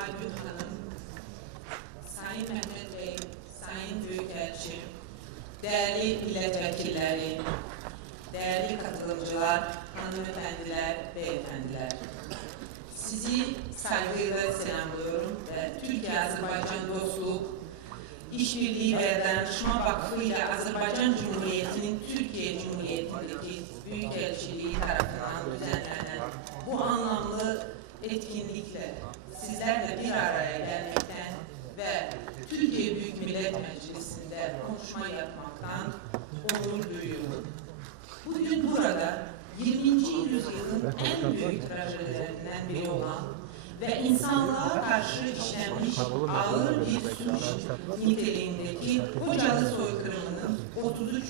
Aygün Hanım, Sayın Mehmet Bey, Sayın Büyükelçi, değerli milletvekilleri, değerli katılımcılar, hanımefendiler, beyefendiler. Sizi saygıyla selamlıyorum ve Türkiye-Azerbaycan Dostluk, İşbirliği ve Dayanışma Vakfı ile Azerbaycan Cumhuriyeti'nin Türkiye Cumhuriyeti'ndeki Büyükelçiliği tarafından düzenlenen bu anlamlı etkinlikle sizlerle bir araya gelmekten ve Türkiye Büyük Millet Meclisi'nde konuşma yapmaktan onur duyuyorum. Bugün burada 20. yüzyılın en büyük trajedilerinden biri olan ve insanlığa karşı işlenmiş ağır bir suç niteliğindeki Hocalı soykırımının 33.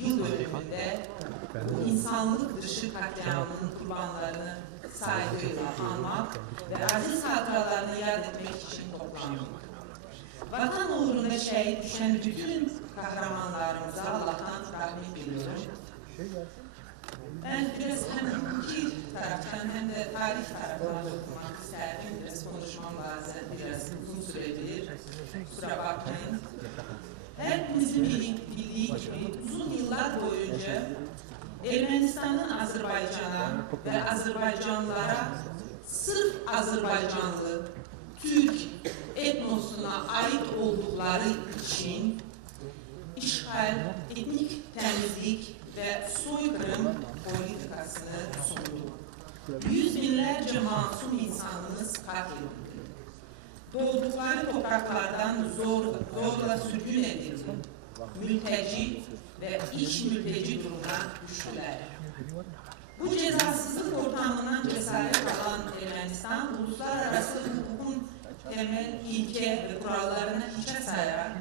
yıl dönümünde bu insanlık dışı katliamının kurbanlarını saygıyla anmak ve aziz hatıralarını yad etmek için toplanmak. Vatan uğruna şehit düşen bütün kahramanlarımıza Allah'tan rahmet diliyorum. Ben biraz hem hukuki taraftan hem de tarih tarafından okumak isterdim. Biraz konuşmam bazen biraz uzun sürebilir. Kusura bakmayın. Hepimizin bildiği gibi uzun yıllar boyunca Ermenistan'ın Azerbaycan'a ve Azerbaycanlılara sırf Azerbaycanlı, Türk etnosuna ait oldukları için işgal, etnik temizlik ve soykırım politikasını sundu. Yüz binlerce masum insanımız katledildi. Doğdukları topraklardan zorla sürgün edildi. Mülteci ve iç mülteci durumuna düştüler. Bu cezasızlık ortamından cesaret alan Ermenistan, uluslararası hukukun temel ilke ve kurallarına hiçe sayarak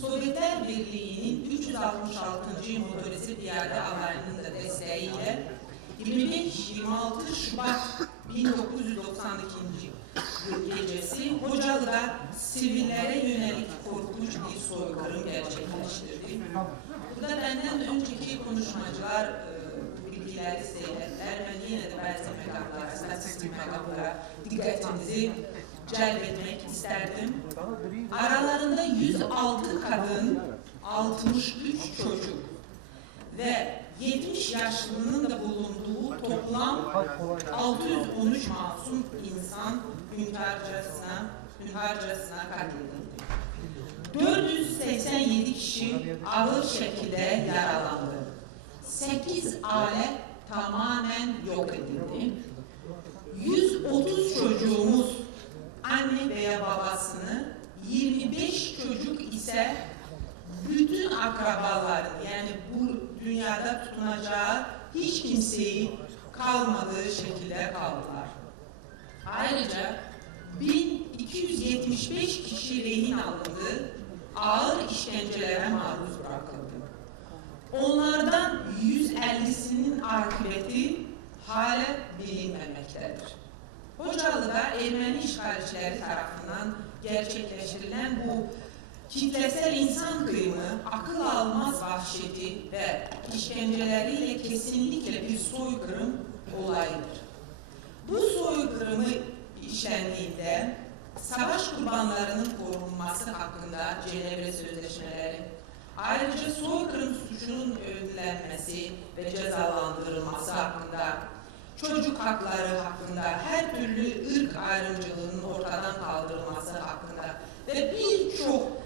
Sovyetler Birliği'nin 366. Motorize Piyade Alayı'nın da desteğiyle 25-26 Şubat 1992 yıl gecesi Hocalı'da sivillere yönelik korkunç bir soykırım gerçekleştirdi. Burada benden önceki konuşmacılar bilgileri seyrettiler. Ben yine de bazı mekanlara, statistik mekanlara dikkatinizi celbetmek isterdim. Aralarında 106 kadın, 63 çocuk ve 70 yaşlının da bulunduğu toplam 613 masum insan hünharcasına katledildi. 487 kişi ağır şekilde yaralandı. 8 aile tamamen yok edildi. 130 çocuğumuz anne veya babasını, 25 çocuk ise bütün akrabaların, yani bu dünyada tutunacağı hiç kimseyi kalmadığı şekilde kaldılar. Ayrıca 1275 kişi rehin alındı, ağır işkencelere maruz bırakıldı. Onlardan 150'sinin akıbeti hala bilinmemektedir. Hocalı'da Ermeni işgalcileri tarafından gerçekleştirilen bu kitlesel insan kıyımı, akıl almaz vahşeti ve işkenceleriyle kesinlikle bir soykırım olayıdır. Bu soykırımı işlendiğinde savaş kurbanlarının korunması hakkında Cenevre Sözleşmeleri, ayrıca soykırım suçunun önlenmesi ve cezalandırılması hakkında, çocuk hakları hakkında, her türlü ırk ayrımcılığının ortadan kaldırılması hakkında ve birçok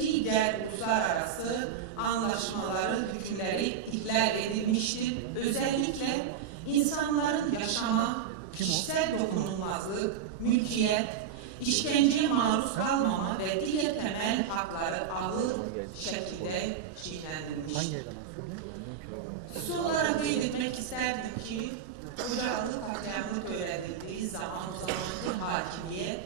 diğer uluslararası anlaşmaların hükümleri ihlal edilmiştir. Özellikle insanların yaşama, kişisel dokunulmazlık, mülkiyet, işkenceye maruz kalmama ve diğer temel hakları ağır şekilde çiğnenilmiştir. Son olarak belirtmek isterdim ki Hocalı katliamı öğrenildiği zaman o zamanki hakimiyet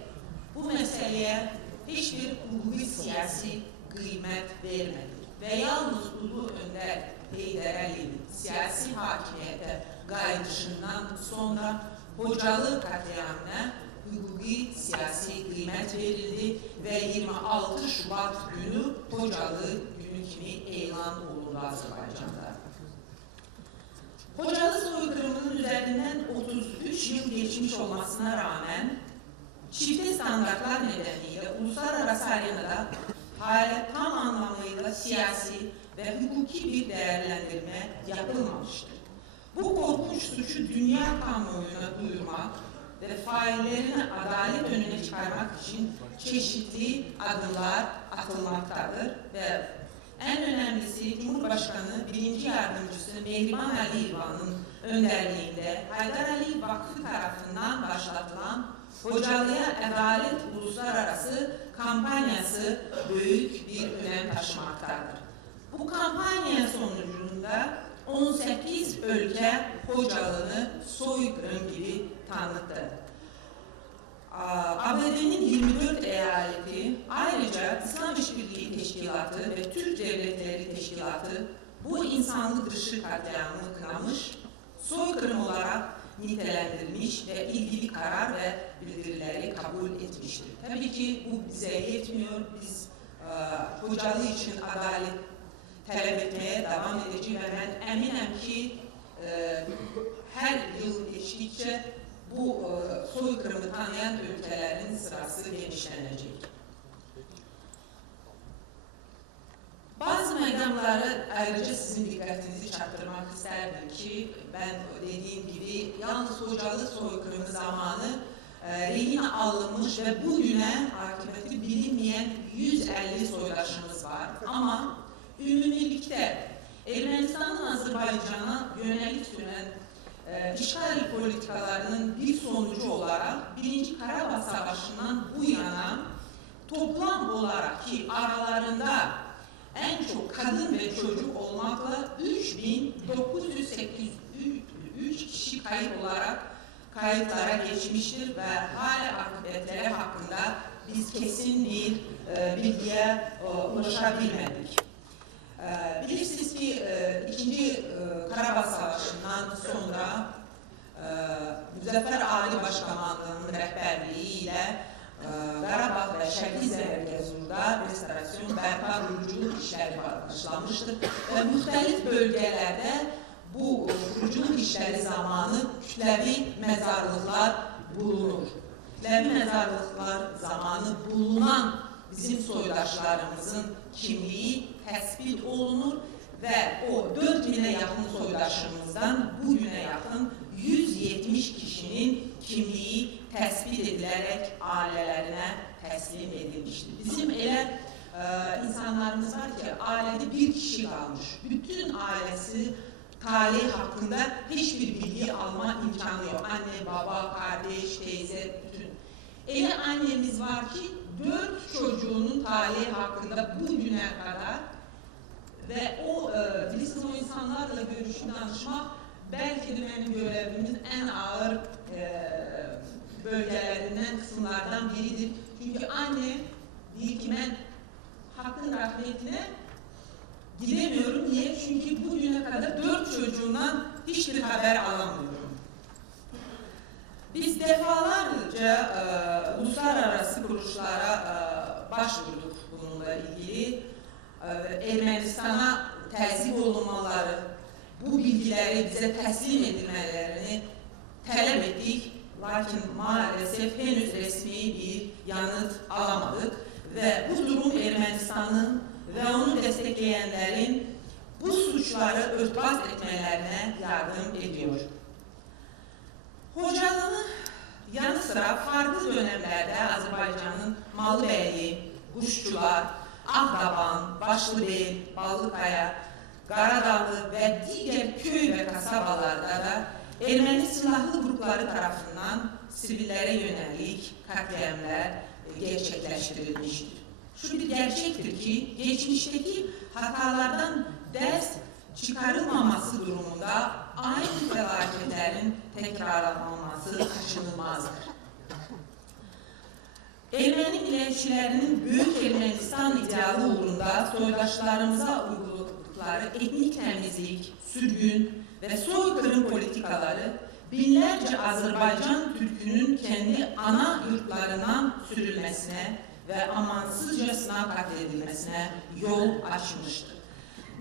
bu meseleye hiçbir hukuki siyasi kıymet vermedi ve yalnız Ulu Önder Heydar Ali'nin siyasi hakimiyete gayrışından sonra Hocalı katliamına hukuki siyasi kıymet verildi ve 26 Şubat günü Hocalı günü kimi ilan olundu Azerbaycan'da. Hocalı soykırımının üzerinden 33 yıl geçmiş olmasına rağmen Çifte standartlar nedeniyle uluslararası arenada hala tam anlamıyla siyasi ve hukuki bir değerlendirme yapılmamıştır. Bu korkunç suçu dünya kamuoyuna duyurmak ve faillerini adalet önüne çıkarmak için çeşitli adımlar atılmaktadır ve en önemlisi Cumhurbaşkanı 1. Yardımcısı Mehriban Aliyeva'nın önderliğinde Haydar Aliyev Vakfı tarafından başlatılan Hocalıya Adalet Uluslararası kampanyası büyük bir önem taşımaktadır. Bu kampanya sonucunda 18 ülke Hocalığını soykırım gibi tanıttı. ABD'nin 24 eyaleti, ayrıca İslam İşbirliği Teşkilatı ve Türk Devletleri Teşkilatı bu insanlık dışı katliamını kınamış, soykırım olarak nitelendirilmiş ve ilgili karar ve bildirileri kabul etmiştir. Tabii ki bu bize yetmiyor. Biz Hocalığı için adalet talep etmeye devam edeceğiz ve ben eminim ki her yıl geçtikçe bu soykırımı tanıyan ülkelerin sırası genişlenecek. Bazı meydanları ayrıca sizin dikkatinizi çarptırmak isterdim ki ben dediğim gibi yalnız Hocalı soykırımı zamanı rehin alınmış ve bugüne akıbeti bilinmeyen 150 soydaşımız var. Ama ümumilikte Ermenistan'ın Azerbaycan'a yönelik süren işgal politikalarının bir sonucu olarak 1. Karabağ Savaşı'ndan bu yana toplam olarak ki aralarında en çok kadın ve çocuk olmakla 3.983 kişi kayıp olarak kayıtlara geçmiştir ve hala akıbetleri hakkında biz kesin bir bilgiye ulaşabilmedik. Bilirsiniz ki 2. Karabağ Savaşı'ndan sonra Müzeffer Ali Başkomandanı'nın rehberliğiyle Qarabağ ve Şərqi Zərgəzur'da restorasyon bərpa kuruculuk işleri başlamıştır ve müxtəlif bölgelerde bu kuruculuk işleri zamanı kütləvi mezarlıklar bulunur. Kütləvi mezarlıklar zamanı bulunan bizim soydaşlarımızın kimliği tespit olunur ve o 4000'e yakın soydaşımızdan bugüne yakın 170 kişinin kimliği tespit edilerek ailelerine teslim edilmiştir. Bizim ele insanlarımız var ki ailede bir kişi kalmış. Bütün ailesi talihi hakkında hiçbir bilgi alma imkanı yok. Anne, baba, kardeş, teyze, bütün. Ele annemiz var ki 4 çocuğunun talihi hakkında bugüne kadar ve o bilirsiniz o insanlarla görüşüp danışmak belki de benim görevimin en ağır bölgelerinden, kısımlardan biridir. Çünkü anne diyor ki ben hakkın rahmetine gidemiyorum. Niye? Çünkü bugüne kadar 4 çocuğundan hiçbir haber alamıyorum. Biz defalarca uluslararası kuruluşlara başvurduk bununla ilgili. Ermenistan'a təzyiq olunmaları, bu bilgileri bize teslim edilmelerini talep ettik. Lakin maalesef henüz resmi bir yanıt alamadık ve bu durum Ermenistan'ın ve onu destekleyenlerin bu suçları örtbas etmelerine yardım ediyor. Hocalığın yanı sıra farklı dönemlerde Azerbaycan'ın Malıbeyli, Quşçular, Ağdaban, Başlıbeyl, Ballıkaya, Qaradağlı ve diğer köy ve kasabalarda da Ermeni silahlı grupları tarafından sivillere yönelik katliamlar gerçekleştirilmiştir. Şu bir gerçektir ki geçmişteki hatalardan ders çıkarılmaması durumunda aynı felaketlerin tekrarlanması kaçınılmazdır. Ermeni milliyetçilerinin Büyük Ermenistan idealı uğrunda soydaşlarımıza uyguladıkları etnik temizlik, sürgün ve soykırım politikaları binlerce Azerbaycan Türk'ünün kendi ana yurtlarından sürülmesine ve amansızcasına katledilmesine yol açmıştır.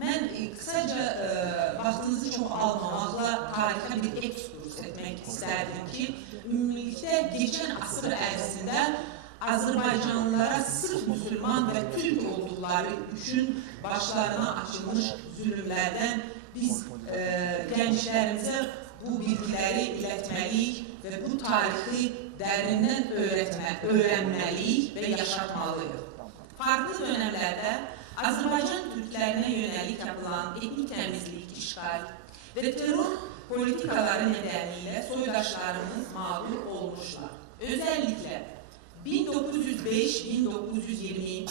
Mən qısaca vaxtınızı çox almamaqla tarixə bir ekskurs etmək istərdim ki, ümumilikdə keçən asır ərzində Azərbaycanlılara sırf müsəlman və türk olduqları üçün başlarına açılmış zülümlərdən biz gənclərimizə bu bilgiləri ilətməliyik və bu tarixi dərindən öyrənməliyik və yaşatmalıyıq. Farklı dönəmlərdə Azərbaycan türklərinə yönəlik yapılan etnik təmizlik, işğal və terror politikaları nedeniyle soydaşlarımız mağdur olmuşlar. Özellikle 1905, 1920,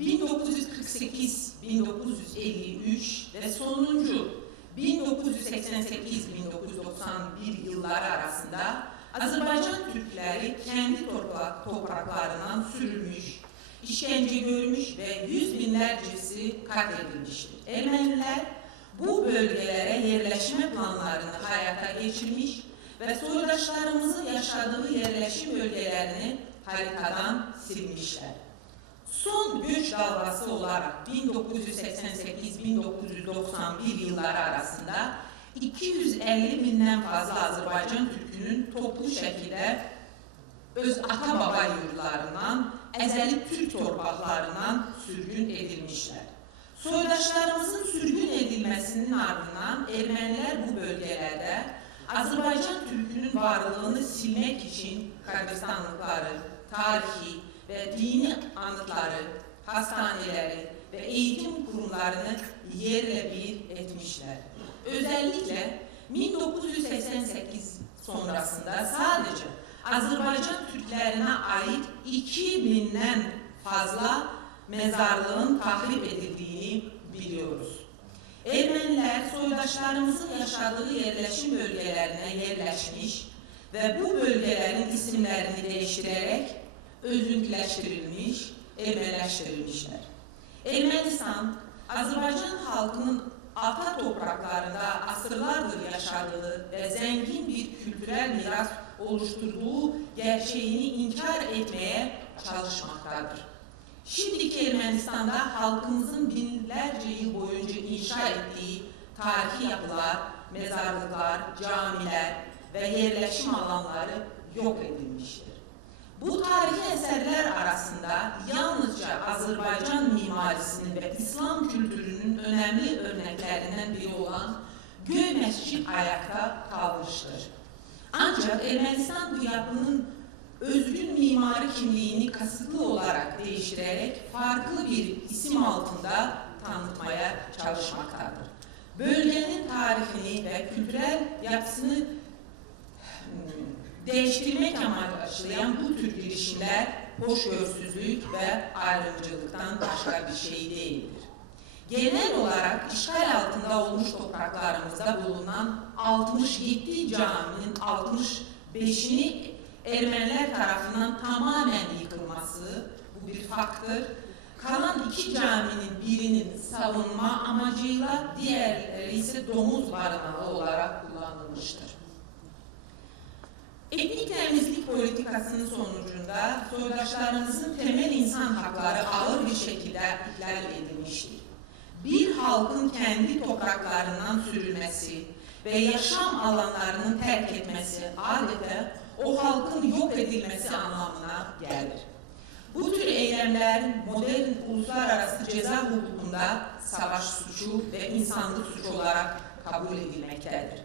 1948, 1953 ve sonuncu 1988-1991 yılları arasında Azerbaycan Türkleri kendi topraklarından sürülmüş, işkence görmüş ve yüz binlercesi katledilmiştir. Ermeniler bu bölgelere yerleşme planlarını hayata geçirmiş ve soydaşlarımızın yaşadığı yerleşim bölgelerini haritadan silmişler. Son göç dalgası olarak 1988-1991 yılları arasında 250 binden fazla Azerbaycan Türk'ünün toplu şekilde öz ata-baba yurtlarından, ezeli Türk torpaqlarından sürgün edilmişler. Soydaşlarımızın sürgün edilmesinin ardından Ermeniler bu bölgelerde Azerbaycan Türk'ünün varlığını silmek için kabristanlıkları, tarihi ve dini anıtları, hastaneleri ve eğitim kurumlarını yerle bir etmişler. Özellikle 1988 sonrasında sadece Azerbaycan Türklerine ait 2000'den fazla mezarlığın tahrip edildiğini biliyoruz. Ermeniler soydaşlarımızın yaşadığı yerleşim bölgelerine yerleşmiş ve bu bölgelerin isimlerini değiştirerek özgürleştirilmiş, Ermenileştirilmişler. Ermenistan, Azerbaycan halkının ata topraklarında asırlardır yaşadığı ve zengin bir kültürel miras oluşturduğu gerçeğini inkar etmeye çalışmaktadır. Şimdiki Ermenistan'da halkımızın binlerce yıl boyunca inşa ettiği tarihi yapılar, mezarlıklar, camiler ve yerleşim alanları yok edilmiştir. Bu tarihi eserler arasında yalnızca Azerbaycan mimarisinin ve İslam kültürünün önemli örneklerinden biri olan Göy Mescid ayakta kalmıştır. Ancak Ermenistan bu yapının özgün mimari kimliğini kasıtlı olarak değiştirerek farklı bir isim altında tanıtmaya çalışmaktadır. Bölgenin tarihini ve kültürel yapısını değiştirmek amaçlayan bu tür girişimler hoşgörüsüzlük ve ayrımcılıktan başka bir şey değildir. Genel olarak işgal altında olmuş topraklarımızda bulunan 67 caminin 65'ini Ermeniler tarafından tamamen yıkılması, bu bir faktır. Kalan 2 caminin birinin savunma amacıyla diğerleri ise domuz barınağı olarak kullanılmıştır. Etnik temizlik politikasının sonucunda soydaşlarımızın temel insan hakları ağır bir şekilde ihlal edilmiştir. Bir halkın kendi topraklarından sürülmesi ve yaşam alanlarının terk etmesi adeta o halkın yok edilmesi anlamına gelir. Bu tür eylemler modern uluslararası ceza hukukunda savaş suçu ve insanlık suçu olarak kabul edilmektedir.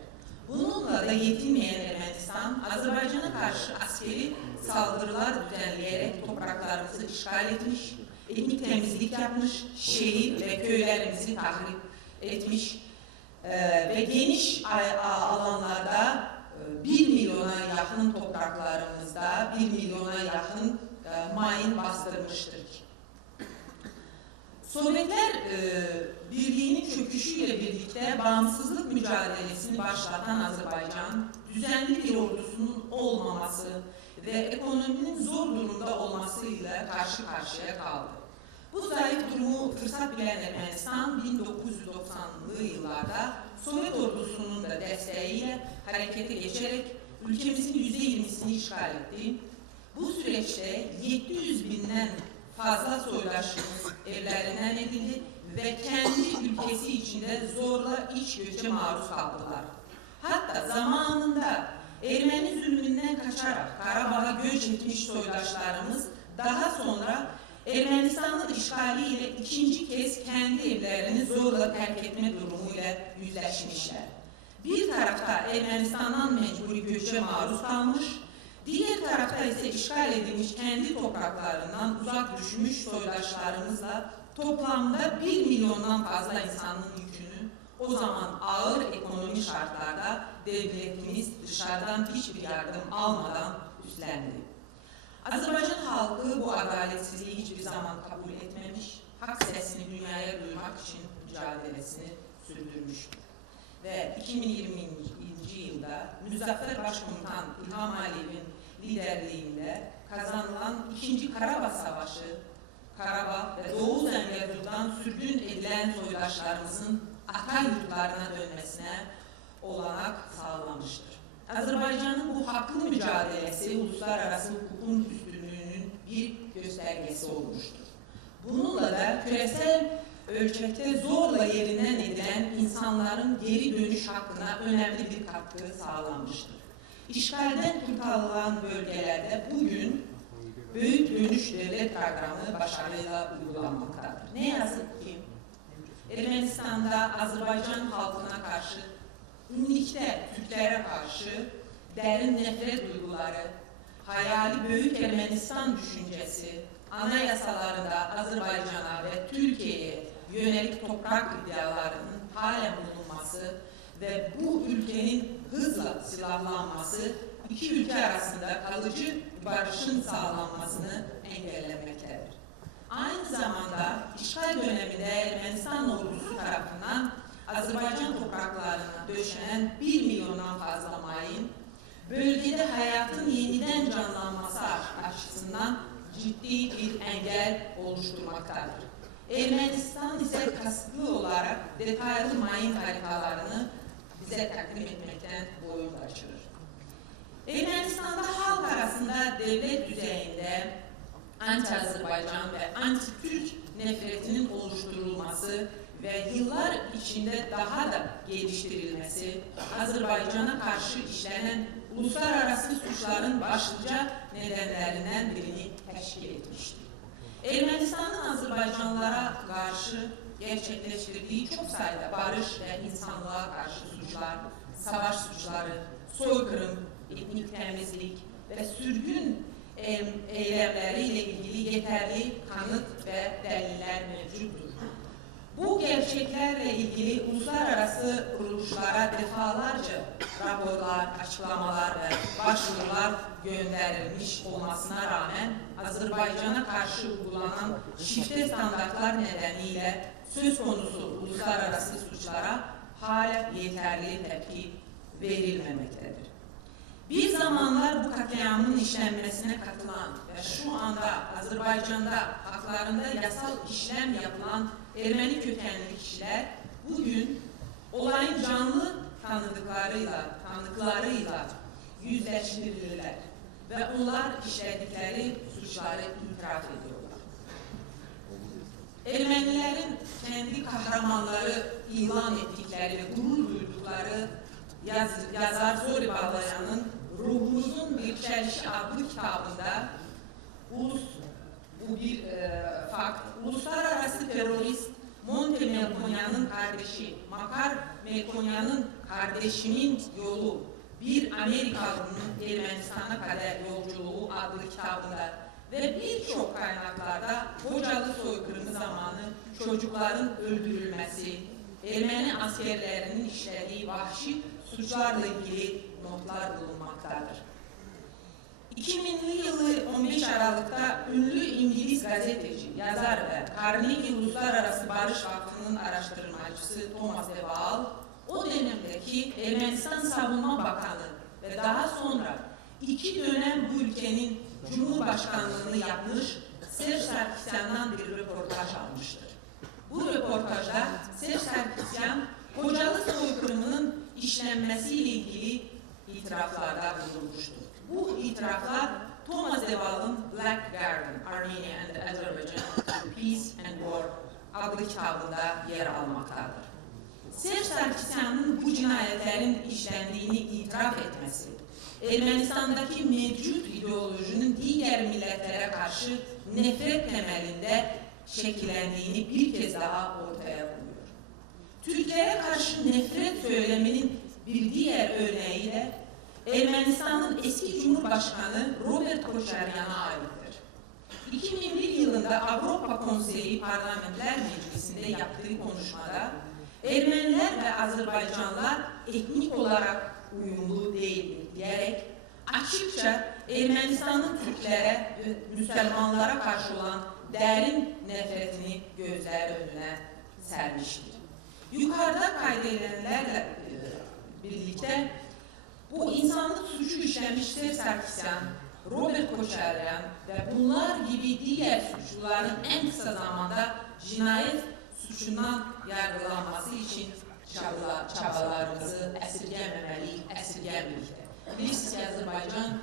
Bununla da yetinmeyen Ermenistan, Azerbaycan'a karşı askeri saldırılar düzenleyerek topraklarımızı işgal etmiş, etnik temizlik yapmış, şehir ve köylerimizi tahrip etmiş ve geniş alanlarda 1 milyona yakın topraklarımızda 1 milyona yakın mayın bastırmıştır. Sovyetler Birliği'nin çöküşüyle birlikte bağımsızlık mücadelesini başlatan Azerbaycan, düzenli bir ordusunun olmaması ve ekonominin zor durumda olmasıyla karşı karşıya kaldı. Bu zayıf durumu fırsat bilen Ermenistan, 1990'lı yıllarda Sovyet ordusunun da desteğiyle harekete geçerek ülkemizin %20'sini işgal etti. Bu süreçte 700 binden fazla soydaşımız evlerinden edildi ve kendi ülkesi içinde zorla iç göçe maruz kaldılar. Hatta zamanında Ermeni zulmünden kaçarak Karabağ'a göç etmiş soydaşlarımız daha sonra Ermenistan'ın işgaliyle ikinci kez kendi evlerini zorla terk etme durumuyla yüzleşmişler. Bir tarafta Ermenistan'dan mecburi göçe maruz kalmış, diğer tarafta ise işgal edilmiş kendi topraklarından uzak düşmüş soydaşlarımızla toplamda 1 milyondan fazla insanın yükünü o zaman ağır ekonomi şartlarda devletimiz dışarıdan hiçbir yardım almadan üstlendi. Azerbaycan halkı bu adaletsizliği hiçbir zaman kabul etmemiş, hak sesini dünyaya duyurmak için mücadelesini sürdürmüştür. Ve 2020 yılda Müzaffer Başkomutan İlham Aliyev'in liderliğinde kazanılan 2. Karabağ Savaşı, Karabağ ve Doğu Zengezur'dan sürgün edilen soydaşlarımızın ata yurtlarına dönmesine olanak sağlamıştır. Azerbaycan'ın bu haklı mücadelesi uluslararası hukukun üstünlüğünün bir göstergesi olmuştur. Bununla da küresel ölçekte zorla yerinden edilen insanların geri dönüş hakkına önemli bir katkı sağlanmıştır. İşgalden kurtarılan bölgelerde bugün Büyük Dönüş Devlet Programı başarıyla uygulanmaktadır. Ne yazık ki Ermenistan'da Azerbaycan halkına karşı, ünlükte Türklere karşı derin nefret duyguları, hayali Büyük Ermenistan düşüncesi, anayasalarında Azerbaycan'a ve Türkiye'ye yönelik toprak iddialarının halen bulunması ve bu ülkenin hızla silahlanması iki ülke arasında kalıcı barışın sağlanmasını engellemektedir. Aynı zamanda işgal döneminde Ermenistan ordusu tarafından Azerbaycan topraklarına döşenen 1 milyondan fazla mayın, bölgede hayatın yeniden canlanması açısından ciddi bir engel oluşturmaktadır. Ermenistan ise kasıtlı olarak detaylı mayın haritalarını bize takdim etmekten boyun kaçırır. Ermenistan'da halk arasında devlet düzeyinde anti-Azerbaycan ve anti-Türk nefretinin oluşturulması ve yıllar içinde daha da geliştirilmesi, Azerbaycan'a karşı işlenen uluslararası suçların başlıca nedenlerinden birini teşkil etmiştir. Ermenistan'ın Azerbaycanlılara karşı gerçekleştirdiği çok sayıda barış ve insanlığa karşı suçlar, savaş suçları, soykırım, etnik temizlik ve sürgün eylemleriyle ilgili yeterli kanıt ve deliller mevcuttur. Bu gerçeklerle ilgili uluslararası kuruluşlara defalarca raporlar, açıklamalar ve başvurular gönderilmiş olmasına rağmen Azerbaycan'a karşı uygulanan şifre standartlar nedeniyle söz konusu uluslararası suçlara hala yeterli tepki verilmemektedir. Bir zamanlar bu katliamın işlenmesine katılan ve şu anda Azerbaycan'da haklarında yasal işlem yapılan Ermeni kökenli kişiler bugün olayın canlı tanıklarıyla yüzleştirilirler ve onlar işledikleri suçları itiraf ediyorlar. Ermenilerin kendi kahramanları ilan ettikleri ve gurur duydukları yazar Zori Bağlayan'ın Ruhumuzun Bir Çelişi adlı kitabında bu bir fakt, uluslararası terörist Monte Melkonyan'ın kardeşi, Makar Melkonyan'ın kardeşinin yolu, bir Amerikalı'nın Ermenistan'a kadar yolculuğu adlı kitabında ve birçok kaynaklarda Hocalı soykırımı zamanı çocukların öldürülmesi, Ermeni askerlerinin işlediği vahşi suçlarla ilgili notlar bulunmaktadır. 2000'li yılı 15 Aralık'ta ünlü İngiliz gazeteci, yazar ve Carnegie Uluslararası Barış Vakfı'nın araştırmacısı Thomas DeWaal, o dönemdeki Ermenistan Savunma Bakanı ve daha sonra 2 dönem bu ülkenin Cumhurbaşkanlığını yapmış Serj Sarkisyan'dan bir röportaj almıştır. Bu röportajda Serj Sarkisyan, Hocalı soykırımının işlenmesiyle ilgili itiraflarda bulunmuştur. Bu itiraflar Thomas DeWaal'ın Black Garden, Armenia and Azerbaijan, Peace and War adlı kitabında yer almaktadır. Serj Sarkisyan'ın bu cinayetlerin işlendiğini itiraf etmesi, Ermenistan'daki mevcut ideolojinin diğer milletlere karşı nefret temelinde şekillendiğini bir kez daha ortaya koyuyor. Türklere karşı nefret söyleminin bir diğer örneği de Ermenistan'ın eski Cumhurbaşkanı Robert Koçaryan'a aittir. 2001 yılında Avrupa Konseyi Parlamenter Meclisi'nde yaptığı konuşmada Ermeniler ve Azerbaycanlılar etnik olarak uyumlu değildir diyerek açıkça Ermenistan'ın Türklere ve Müslümanlara karşı olan derin nefretini gözler önüne sermiştir. Yukarıda kaydedilenlerle birlikte bu insanlık suçu işlemiş Serj Sarkisyan, Robert Koçaryan ve bunlar gibi diğer suçluların en kısa zamanda cinayet suçundan yargılanması için çabalarımızı esirgememekte. Bilirsiniz ki Azerbaycan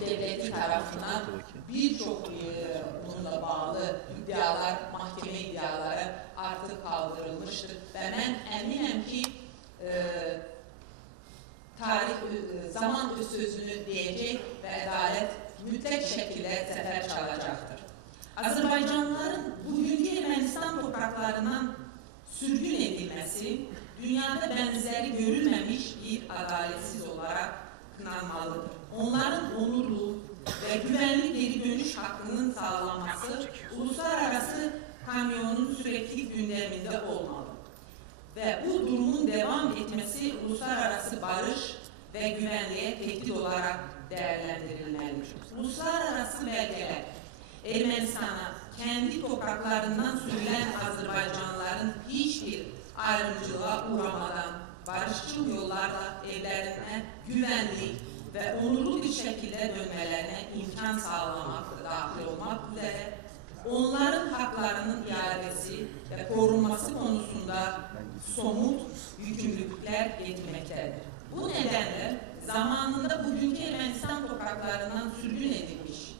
devleti tarafından birçok bununla bağlı iddialar, mahkeme iddiaları artık kaldırılmıştır. Ve ben eminim ki tarih zaman sözünü diyecek ve adalet mütlak şekilde sefer çalacaktır. Azerbaycanlıların bugünkü Ermenistan topraklarından sürgün edilmesi, dünyada benzeri görülmemiş bir adaletsiz olarak kınanmalıdır. Onların onurlu ve güvenli geri dönüş hakkının sağlanması, uluslararası kamyonun sürekli gündeminde olmalı. Ve bu durumun devam etmesi uluslararası barış ve güvenliğe tehdit olarak değerlendirilmelidir. Uluslararası belgeler, Ermenistan'a kendi topraklarından sürülen Azerbaycanlıların hiçbir ayrımcılığa uğramadan barışçıl yollarla evlerine güvenli ve onurlu bir şekilde dönmelerine imkan sağlamak dahil olmak üzere onların haklarının iadesi ve korunması konusunda somut yükümlülükler getirmektedir. Bu nedenle zamanında bugünkü Ermenistan topraklarından sürgün edilmiş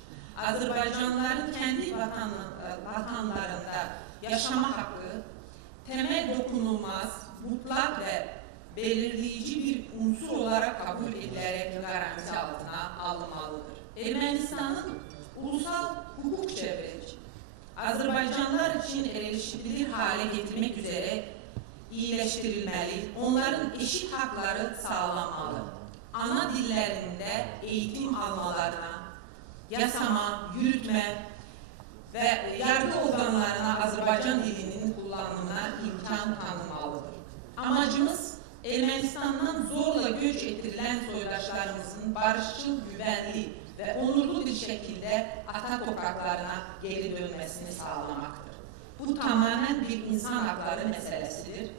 Azerbaycanlıların kendi vatanlarında yaşama hakkı temel dokunulmaz, mutlak ve belirleyici bir unsur olarak kabul edilerek garantisi altına alınmalıdır. Ermenistan'ın ulusal hukuk çevresi Azerbaycanlılar için erişilebilir hale getirmek üzere iyileştirilmeli, onların eşit hakları sağlanmalı. Ana dillerinde eğitim almalarına, yasama, yürütme ve yargı organlarına Azerbaycan dilinin kullanımına imkan tanınmalıdır. Amacımız Ermenistan'dan zorla göç ettirilen soydaşlarımızın barışçıl, güvenli ve onurlu bir şekilde ata topraklarına geri dönmesini sağlamaktır. Bu tamamen bir insan hakları meselesidir.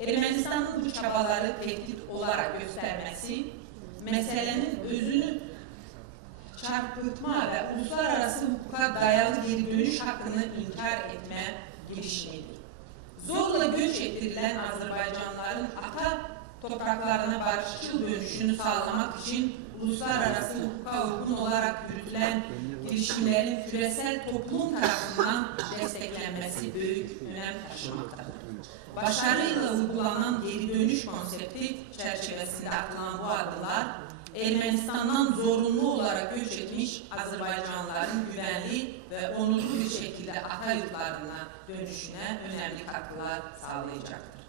Ermenistan'ın bu çabaları tehdit olarak göstermesi, meselenin özünü çarpıtma ve uluslararası hukuka dayalı geri dönüş hakkını inkar etme girişimidir. Zorla göç ettirilen Azerbaycanlıların ata topraklarına barışçıl dönüşünü sağlamak için uluslararası hukuka uygun olarak yürütülen girişimlerin küresel toplum tarafından desteklenmesi büyük önem taşımaktadır. Başarıyla uygulanan geri dönüş konsepti çerçevesinde atılan bu adımlar, Ermenistan'dan zorunlu olarak göç etmiş Azerbaycanlıların güvenli ve onurlu bir şekilde ata yurtlarına dönüşüne önemli katkılar sağlayacaktır.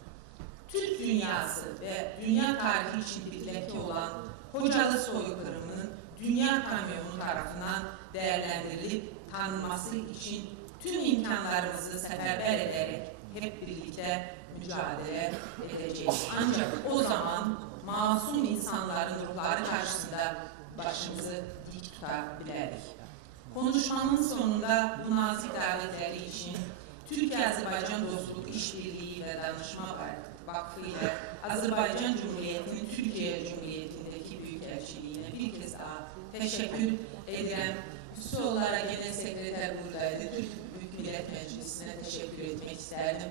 Türk dünyası ve dünya tarihi için bir leke olan Kocaeli soykırımının dünya kamuoyu tarafından değerlendirilip tanınması için tüm imkanlarımızı seferber ederek hep birlikte mücadele edeceğiz. Ancak o zaman masum insanların ruhları karşısında başımızı dik tutabiliriz. Konuşmamın sonunda bu nazik davetleri için Türkiye-Azerbaycan Dostluk İşbirliği ve Danışma Vakfı ile Azerbaycan Cumhuriyeti'nin Türkiye Cumhuriyeti'ndeki Büyükelçiliğine bir kez daha teşekkür ederim. Hususi Genel Sekreter buradaydı. Türk Büyük Millet Meclisi'ne teşekkür etmek isterdim.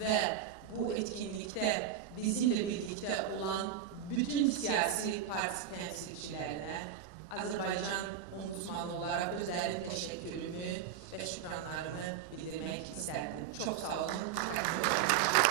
Ve bu etkinlikte bizimle birlikte olan bütün siyasi parti temsilcilerine Azerbaycan Ombudsmanı olarak özel teşekkürümü ve şükranlarımı bildirmek isterdim. Çok sağ olun. Dikkatli olun.